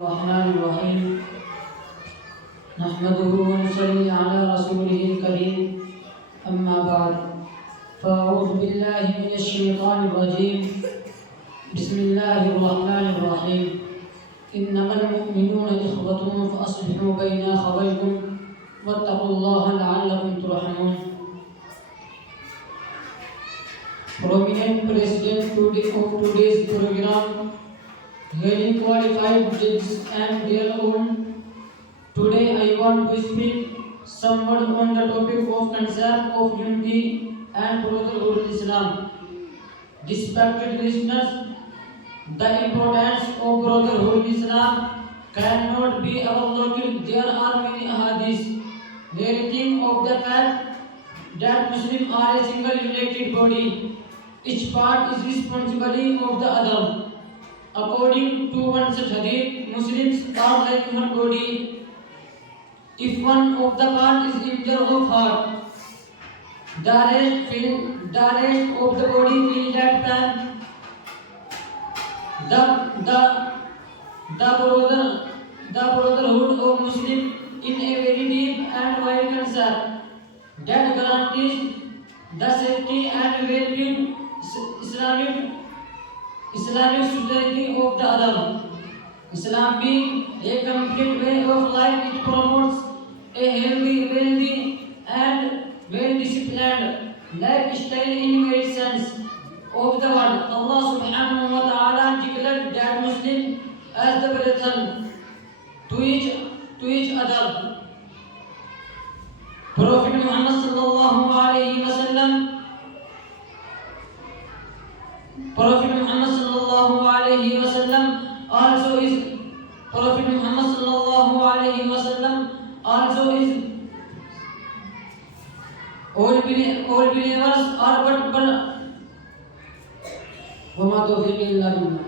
الرحمن الرحيم نحمده ونصلي على رسوله الكريم أما بعد فأعوذ بالله من الشيطان الرجيم بسم الله الرحمن الرحيم إنما المؤمنون إخوة فأصلحوا بين أخويكم واتقوا الله لعلكم ترحمون. Prominent President of today's program, highly qualified judges and their own. Today I want to speak somewhat on the topic of concern of unity and brotherhood in Islam. Respected listeners, the importance of brotherhood in Islam cannot be overlooked. There are many hadiths relating of the fact that Muslims are a single related body. Each part is responsibility of the other. According to one such hadith, Muslims are like one body. If one of the part is injured or hurt, the rest of the body will that plan. The brotherhood of Muslim in a very deep and wide concern that guarantees the safety and well-being Islamic society of the other. Islam being a complete way of life, it promotes a healthy, wealthy, and well-disciplined lifestyle in very sense of the word. Allah subhanahu wa ta'ala declared that Muslims as the brethren to each other. Prophet Muhammad sallallahu alayhi wa sallam also is all believers are but وما توفيقي إلا بالله.